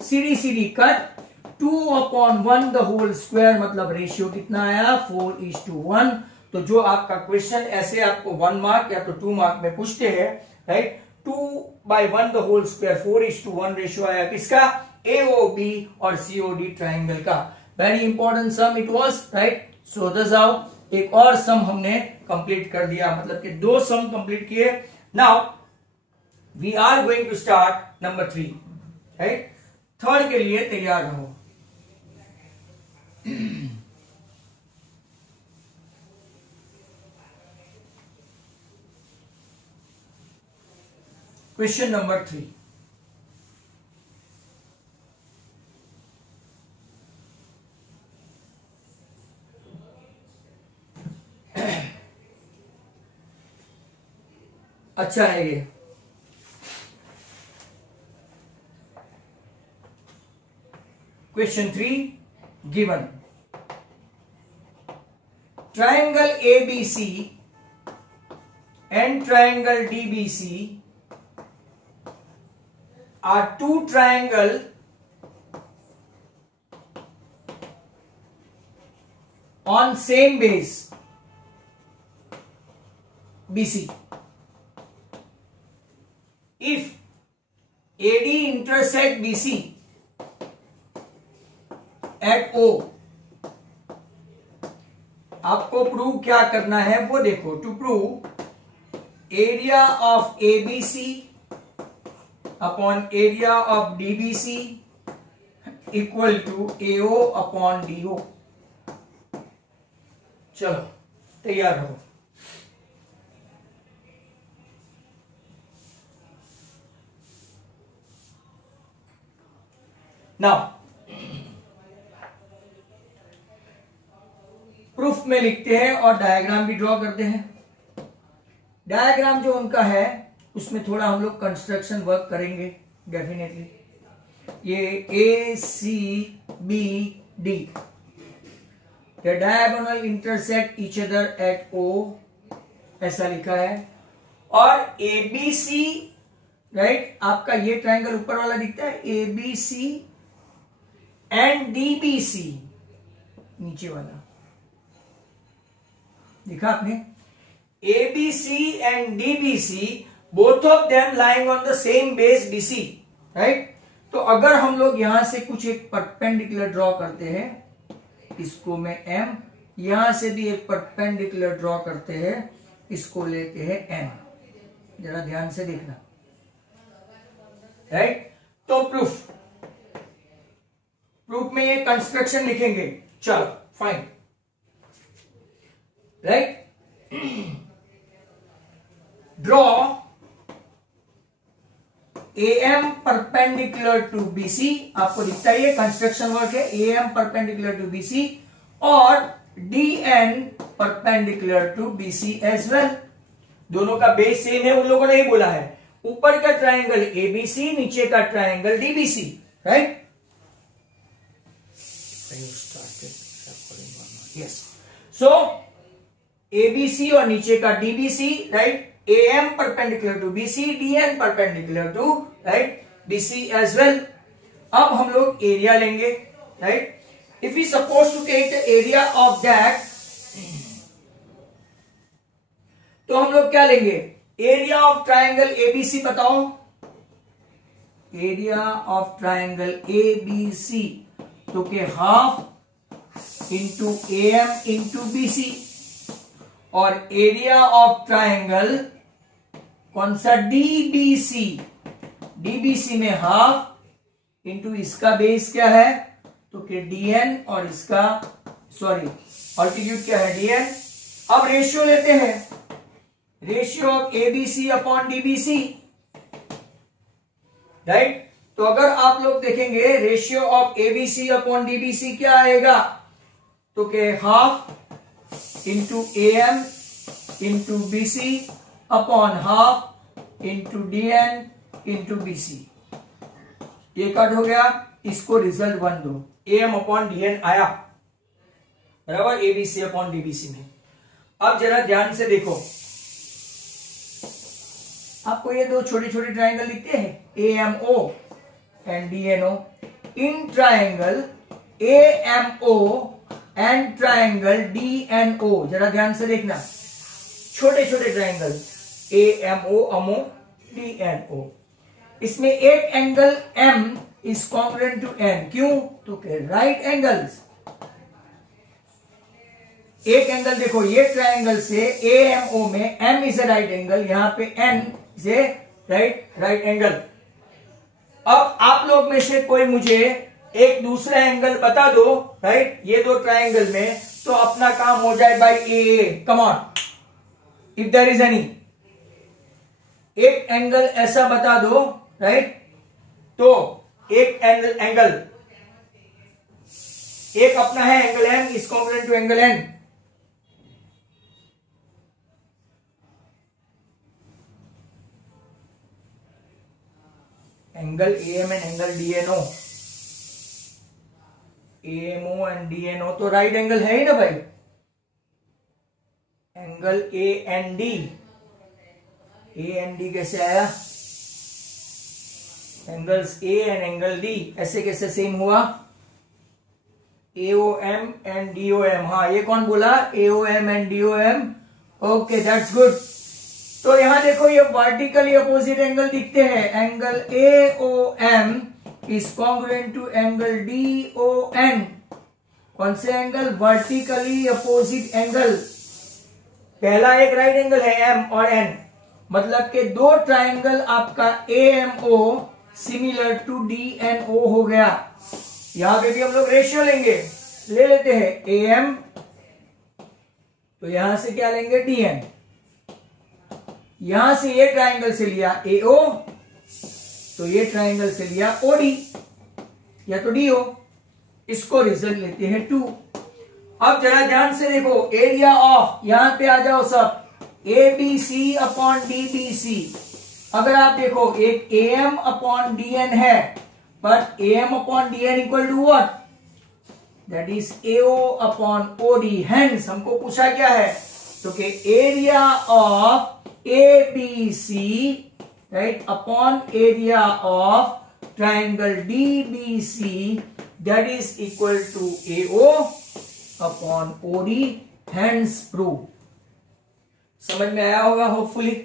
CD cut, 2 upon 1 the whole square, मतलब रेशियो कितना आया, 4:1। तो जो आपका क्वेश्चन ऐसे आपको 1 मार्क या तो 2 मार्क में पूछते हैं, right, 2/1 the whole square, 4:1 ratio आया किसका, AOB और COD ट्राइंगल का। Very important sum it was, right. So this how एक और सम हमने कंप्लीट कर दिया, मतलब कि 2 सम कंप्लीट किए। Now we are going to start number 3, right. Third के लिए तैयार रहो। क्वेश्चन नंबर 3, अच्छा है ये। Question 3 given, triangle ABC and triangle DBC are 2 triangle on same base BC. If AD intersect BC at O, आपको prove क्या करना है वो देखो। To prove area of ABC upon area of DBC equal to AO upon DO। चलो तैयार हो। Now proof में लिखते हैं और डायग्राम भी ड्रॉ करते हैं। डायग्राम जो उनका है उसमें थोड़ा हम लोग कंस्ट्रक्शन वर्क करेंगे डेफिनेटली। ये A C B D the diagonal intersect each other at O, ऐसा लिखा है। और ए बी सी, राइट, आपका ये ट्राइंगल ऊपर वाला दिखता है, A B C and D B C, नीचे वाला देखा आपने, A B C and D B C, both of them lying on the same base B C, right. तो अगर हम लोग यहां से कुछ एक परपेंडिकुलर ड्रॉ करते हैं, इसको मैं एम, यहां से भी एक परपेंडिकुलर ड्रॉ करते हैं, इसको लेते हैं एन, जरा ध्यान से देखना, राइट। तो प्रूफ में ये कंस्ट्रक्शन लिखेंगे, चलो fine, right. Draw AM perpendicular to BC, आपको दिखता है ये कंस्ट्रक्शन वर्क है, AM परपेंडिकुलर टू BC और DN perpendicular to BC as well. दोनों का बेस सेम है, उन लोगों ने ही बोला है, ऊपर का ट्राइंगल ABC, नीचे का triangle DBC, right. Yes, so ABC और नीचे का DBC, right. AM perpendicular to BC, DN perpendicular to, right, BC as well. अब हम लोग एरिया लेंगे, right. If we suppose to take the area of that, तो हम लोग क्या लेंगे, एरिया ऑफ ट्राइंगल ABC बताओ, एरिया ऑफ ट्राइंगल ABC, तो के half into AM into BC, और एरिया ऑफ ट्राइंगल कौन सा, DBC, DBC में हाफ इंटू इसका बेस क्या है, तो कि DN, और इसका सॉरी ऑल्टीट्यूड क्या है, DN। अब रेशियो लेते हैं, ratio of ABC upon DBC, right. तो अगर आप लोग देखेंगे ratio of ABC upon DBC क्या आएगा, तो के half into AM into BC upon half into DN into BC, ये कट हो गया, इसको रिजल्ट 1 दो, AM अपॉन DN आया, बराबर, ABC अपॉन DBC में। अब जरा ध्यान से देखो, आपको ये दो छोटे छोटे ट्राइंगल दिखते हैं, AMO and DNO। In triangle AMO and triangle DNO, जरा ध्यान से देखना, छोटे छोटे ट्राइंगल AMO अमो DNO, इसमें एक angle M is congruent to N, क्यों, तो के राइट एंगल्स, एक एंगल देखो, ये ट्राइंगल से AMO में M is a right angle, यहां पे N is a right angle. अब आप लोग में से कोई मुझे एक दूसरा एंगल बता दो, राइट, ये दो ट्राइंगल में, तो अपना काम हो जाए by AA, come on, if there is any. एक एंगल ऐसा बता दो, राइट, तो एक एंगल एक अपना है angle M is congruent to angle N, angle AM and angle DNO, AMO and DNO तो राइट एंगल है ही ना भाई, एंगल AND, AND कैसे आया, angles A and angle D ऐसे कैसे सेम हुआ, AOM एंड DOM, हाँ ये कौन बोला, AOM and DOM, okay that's good. तो यहां देखो ये वर्टिकली अपोजिट एंगल दिखते हैं, angle AOM is congruent to angle DON, कौन से एंगल, वर्टिकली अपोजिट एंगल, पहला एक राइट एंगल है M और N, मतलब के दो ट्राइंगल आपका AMO सिमिलर टू DNO हो गया। यहां पे भी हम लोग रेशियो लेंगे, ले लेते हैं AM, तो यहां से क्या लेंगे DN, यहां से ये ट्राइंगल से लिया AO, तो ये ट्राइंगल से लिया OD, या तो डी हो, इसको रिजल्ट लेते हैं 2। अब जरा ध्यान से देखो, एरिया ऑफ, यहां पे आ जाओ सब, A B C upon D B C. अगर आप देखो एक A M upon D N है, but A M upon D N equal to what, that is A O upon O D. Hence हमको पूछा क्या है, तो कि area of A B C, right, upon area of triangle D B C, that is equal to A O upon O D. Hence prove. समझ में आया होगा, होपफुली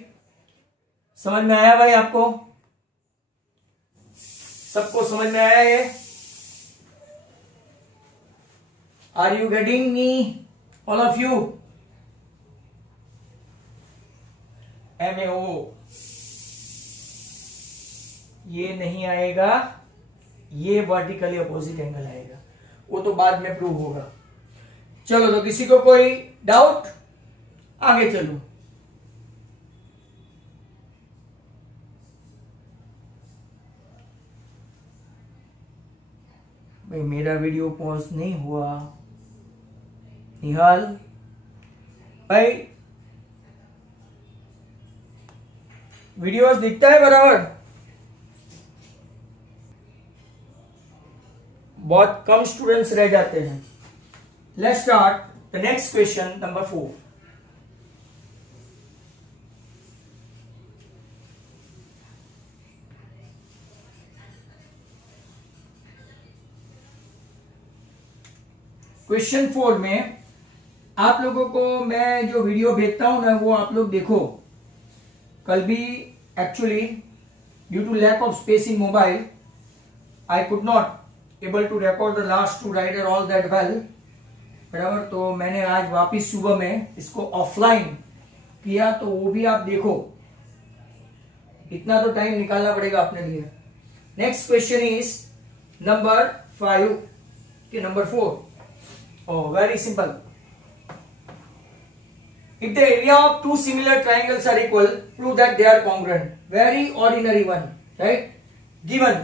समझ में आया भाई आपको, सबको समझ में आया ये? Are you getting me all of you? MAO ये नहीं आएगा, ये वर्टिकली अपोजिट एंगल आएगा, वो तो बाद में प्रूव होगा। चलो, तो किसी को कोई डाउट? आगे चलो। भाई मेरा वीडियो पॉज नहीं हुआ। निहाल भाई, वीडियोस दिखता है बराबर? बहुत कम स्टूडेंट्स रह जाते हैं। Let's start the next question number 4। Question 4 में आप लोगों को मैं जो वीडियो भेजता हूं ना, वो आप लोग देखो। कल भी actually due to lack of space in mobile I could not able to record the last 2 rider all that well, बराबर। तो मैंने आज वापिस सुबह में इसको ऑफलाइन किया, तो वो भी आप देखो। इतना तो टाइम निकालना पड़ेगा अपने लिए। नेक्स्ट क्वेश्चन इज नंबर 5 के number 4। Oh, very simple. If the area of two similar triangles are equal, prove that they are congruent. Very ordinary one, right? Given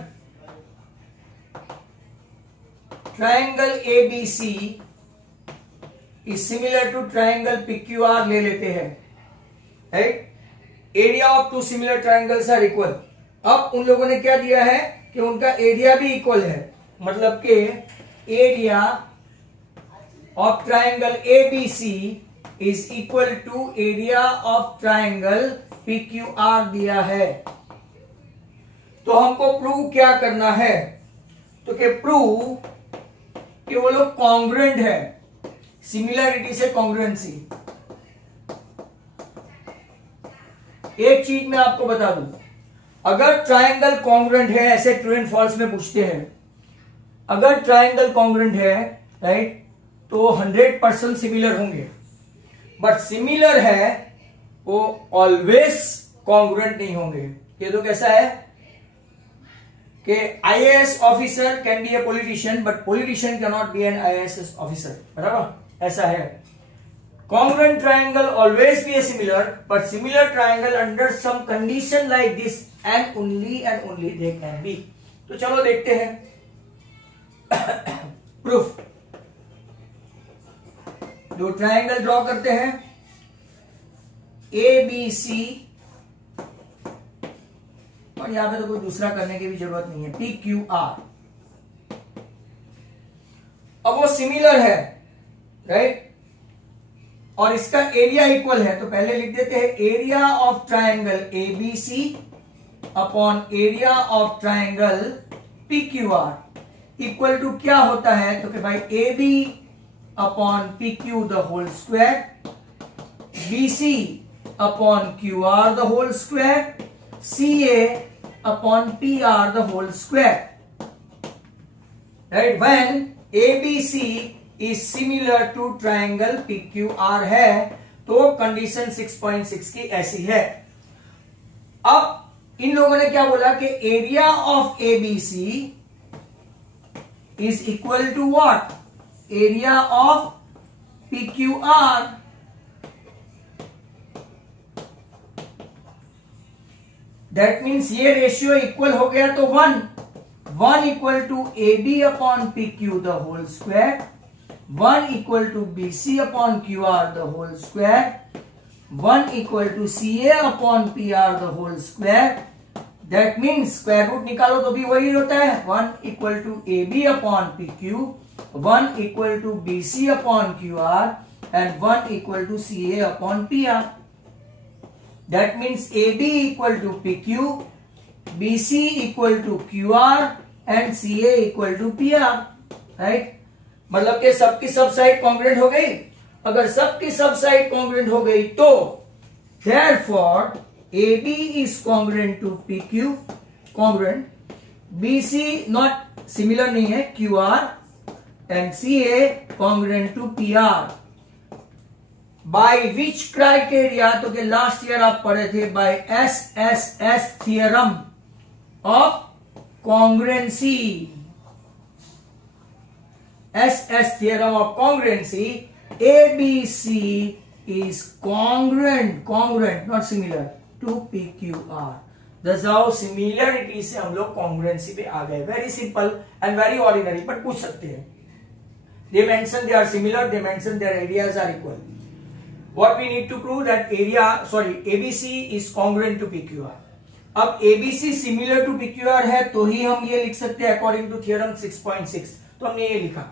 triangle ABC is similar to triangle PQR ले लेते हैं, right? Area of two similar triangles are equal. अब उन लोगों ने क्या दिया है कि उनका एरिया भी इक्वल है, मतलब कि area of triangle ABC is equal to area of triangle PQR दिया है। तो हमको प्रूव क्या करना है, तो कि प्रूव कि वो लोग कॉन्ग्रुएंट है, सिमिलरिटी से कॉन्ग्रुएंसी। एक चीज मैं आपको बता दूं, अगर ट्राइंगल कॉन्ग्रुएंट है, ऐसे ट्रू एंड फॉल्स में पूछते हैं, अगर ट्राइंगल कॉन्ग्रुएंट है, राइट, तो 100% सिमिलर होंगे। बट सिमिलर है वो ऑलवेज कॉन्ग्रुएंट नहीं होंगे। ये तो कैसा है कि IAS officer can be a politician, but politician can not be an IAS officer, बराबर। ऐसा है। Congruent triangle always be a similar, but similar triangle under some condition like this and only they can be. तो चलो देखते हैं proof. जो triangle draw करते हैं ABC, और यहां पे तो कोई दूसरा करने की भी जरूरत नहीं है, PQR। अब वो सिमिलर है, राइट, और इसका एरिया इक्वल है, तो पहले लिख देते हैं area of triangle ABC upon area of triangle PQR equal to क्या होता है, तो कि भाई AB upon PQ the whole square, BC upon QR the whole square, CA upon PR the whole square, right. When ABC is similar to triangle PQR है, तो condition 6.6 की ऐसी है। अब इन लोगों ने क्या बोला कि area of ABC is equal to what, area of PQR। That means ये रेशियो इक्वल हो गया, तो 1 1 equal to AB upon PQ the whole square, 1 equal to BC upon QR the whole square, 1 equal to CA upon PR the whole square. That means square root निकालो तो भी वही होता है, 1 equal to AB upon PQ, 1 equal to BC upon QR and 1 equal to CA upon PR. That means AB equal to PQ, BC equal to QR and CA equal to PR, right? मतलब कि सबकी सब side congruent हो गई. अगर सबकी सब side congruent हो गई तो therefore AB is congruent to PQ, congruent. BC not similar नहीं है, QR and CA congruent to PR. By which criteria? तो के लास्ट ईयर आप पढ़े थे, by SSS theorem of congruency. SS theorem of congruency, ABC is congruent, not similar to PQR. That's how similarity से हम लोग congruency पे आ गए. Very simple and very ordinary, but पूछ सकते हैं. They mention they are similar, they mention their areas are equal. What we need to prove that ABC is congruent to PQR. अब ABC similar to PQR है तो ही हम ये लिख सकते हैं according to theorem 6.6. तो हमने ये लिखा.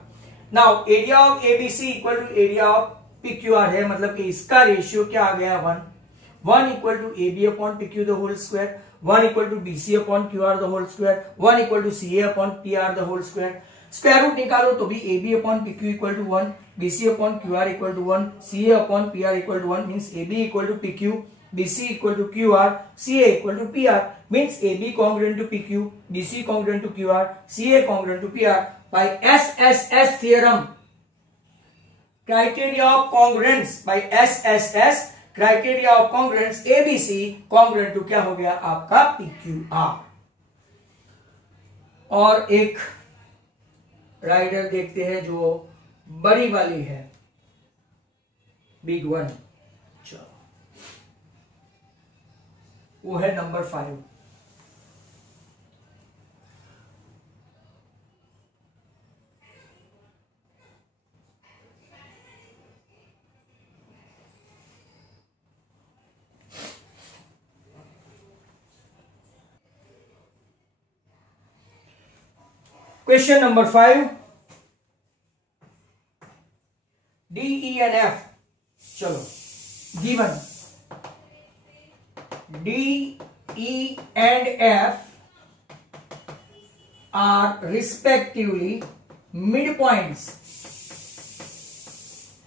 Now area of ABC equal to area of PQR है, मतलब कि इसका रेशियो क्या आ गया, 1 equal to AB upon PQ the whole square, 1 equal to BC upon QR the whole square, 1 equal to CA upon PR the whole square. Square root निकालो तो भी AB upon PQ equal to 1, BC upon QR equal to 1, CA upon PR equal to 1 means AB equal to PQ, BC equal to QR, CA equal to PR means AB congruent to PQ, BC congruent to QR, CA congruent to PR. By SSS theorem, criteria of congruence, by SSS criteria of congruence, ABC congruent to क्या हो गया आपका PQR. और एक rider देखते हैं जो बड़ी वाली है, बिग वन. चलो वो है number 5. Question number 5, D, E and F. चलो given D, E and F are respectively midpoints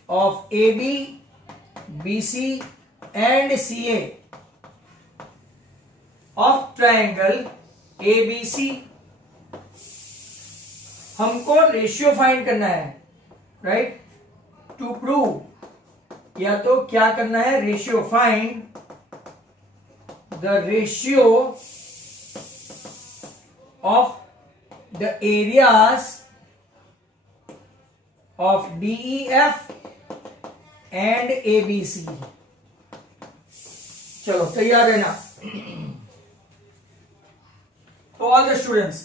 of AB, BC and CA of triangle ABC. हमको रेशियो फाइंड करना है, राइट, टू प्रूव. या तो क्या करना है, ratio find the ratio of the areas of DEF and ABC. चलो तैयार रहना. तो ऑल द स्टूडेंट्स,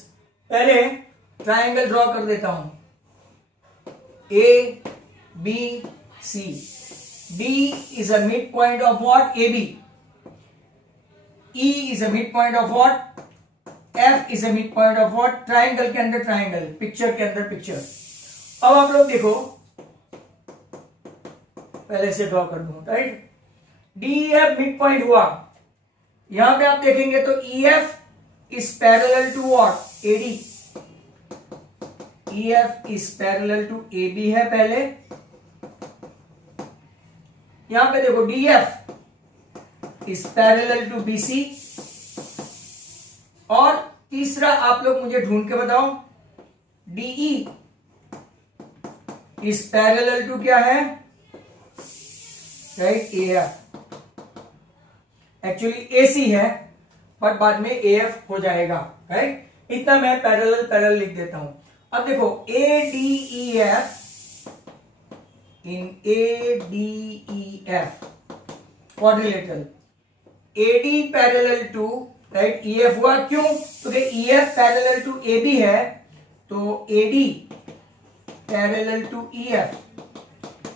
पहले ट्राइंगल ड्रॉ कर देता हूं. A, B, C. B is a midpoint of what? AB. E is a midpoint of what? F is a midpoint of what? Triangle के अंदर ट्राइंगल, पिक्चर के अंदर पिक्चर. अब आप लोग देखो, पहले से ड्रॉ कर दूं, राइट. DEF मिडपॉइंट हुआ. यहां पे आप देखेंगे तो EF is parallel to what? AD. EF is parallel to AB है पहले. यहां पे देखो DF is parallel to BC. और तीसरा आप लोग मुझे ढूंढ के बताओ, DE is parallel to क्या है, राइट, AF. एक्चुअली AC है बट बाद में AF हो जाएगा, राइट. इतना मैं पैरेलल लिख देता हूं. अब देखो ADEF, in ADEF quadrilateral, AD parallel to right, EF हुआ क्यों? क्योंकि EF पैरेलल टू AB है, तो AD parallel to EF।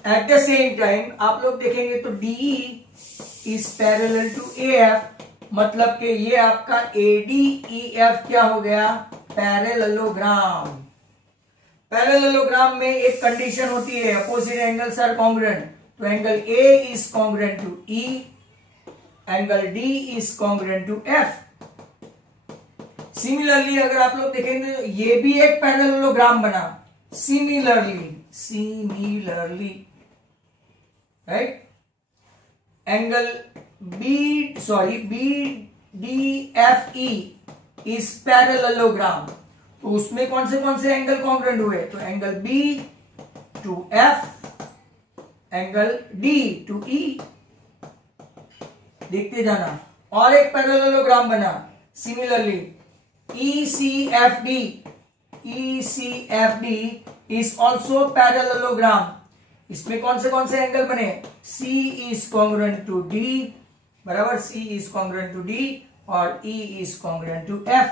At the same time आप लोग देखेंगे तो DE is parallel to AF, मतलब कि ये आपका ADEF क्या हो गया? पैरेललोग्राम। पैरेललोग्राम में एक कंडीशन होती है, अपोजिट एंगल्स आर कॉन्ग्रुएंट, तो angle A is congruent to E, angle D is congruent to F। Similarly अगर आप लोग देखेंगे तो ये भी एक पैरेललोग्राम बना, similarly right, angle BDFE is parallelogram, तो उसमें कौन से एंगल कॉन्ग्रुएंट हुए? तो angle B to F, angle D to E। देखते जाना। और एक पैरेललोग्राम बना similarly, ECFD is also parallelogram. इसमें कौन से एंगल बने? C is congruent to D, बराबर, C is congruent to D और E is congruent to F।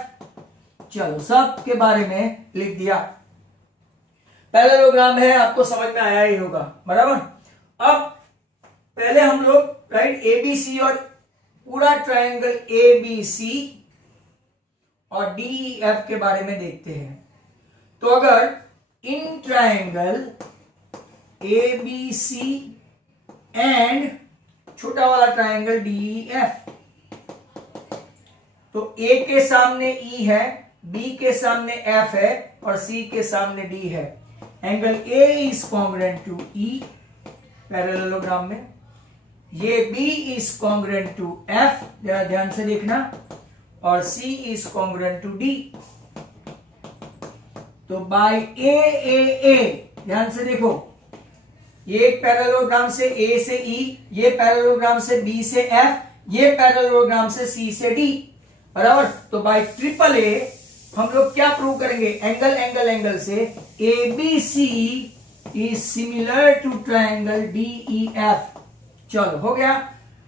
चलो, सब के बारे में लिख दिया। पैरेललोग्राम है, आपको समझ में आया ही होगा, बराबर। अब पहले हम लोग राइट ABC और पूरा ट्रायंगल ABC और DEF के बारे में देखते हैं। तो अगर इन ट्रायंगल ABC एंड छोटा वाला ट्रायंगल DEF, तो A के सामने E है, B के सामने F है और C के सामने D है। Angle A is congruent to E parallelogram में, ये B is congruent to F, जरा ध्यान से देखना, और C is congruent to D। तो बाय AAA, ध्यान से देखो, ये एक पैरेललोग्राम से A से E, ये पैरेललोग्राम से B से F, ये पैरेललोग्राम से C से D, बराबर। तो बाय ट्रिपल A हम लोग क्या प्रूव करेंगे? एंगल से ABC is similar to triangle DEF। चलो, हो गया।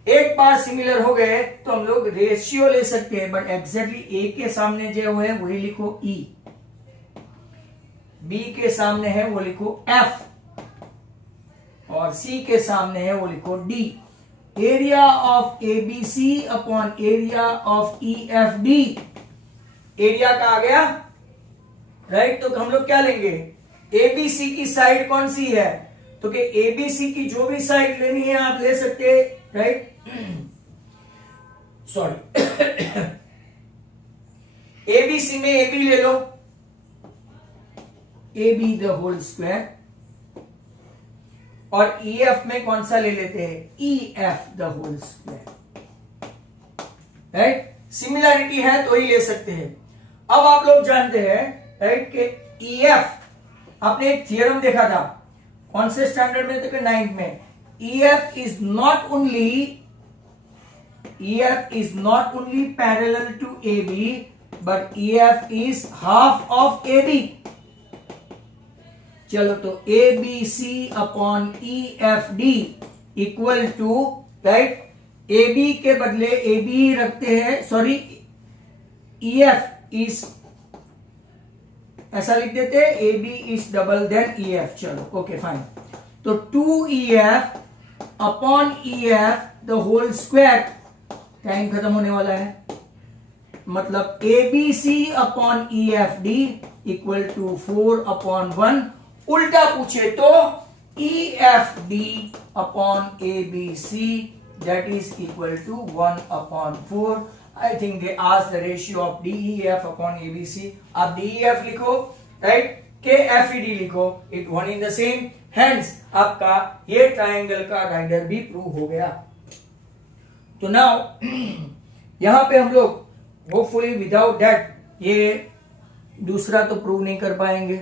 एक बार सिमिलर हो गए तो हम लोग रेशियो ले सकते हैं, बट एग्जैक्टली A के सामने जो है वही लिखो E, B के सामने है वो लिखो F, और C के सामने है वो लिखो D। Area of ABC upon area of EFD, area का आ गया, राइट। तो हम लोग क्या लेंगे? ABC की साइड कौन सी है? तो कि ABC की जो भी साइड लेनी है आप ले सकते हैं, राइट। सॉरी, ABC में AB ले लो, AB द होल स्क्वायर, और EF में कौन सा ले लेते हैं? EF the whole square, right. Similarity है तो ही ले सकते हैं। अब आप लोग जानते हैं, राइट, कि EF, आपने एक थियरम देखा था, कौन से स्टैंडर्ड में? तो 9th में। EF is not only parallel to AB, but EF is half of AB। चलो, तो ABC upon EFD equal to, right, AB के बदले AB रखते हैं, सॉरी, EF इज, ऐसा लिख देते हैं, AB is double than EF। चलो, ओके फाइन। तो 2EF upon EF the whole square, time खत्म होने वाला है, मतलब ABC upon EFD equal to 4 upon 1। उल्टा पूछे तो EFD upon ABC that is equal to 1 upon 4. I think they ask the ratio of DEF upon ABC. आप DEF लिखो, राइट, KFED लिखो, it one in the same. Hence आपका ये triangle का rider भी प्रूव हो गया। तो नाउ यहां पे हम लोग होपफुली विदाउट दैट ये दूसरा तो प्रूव नहीं कर पाएंगे।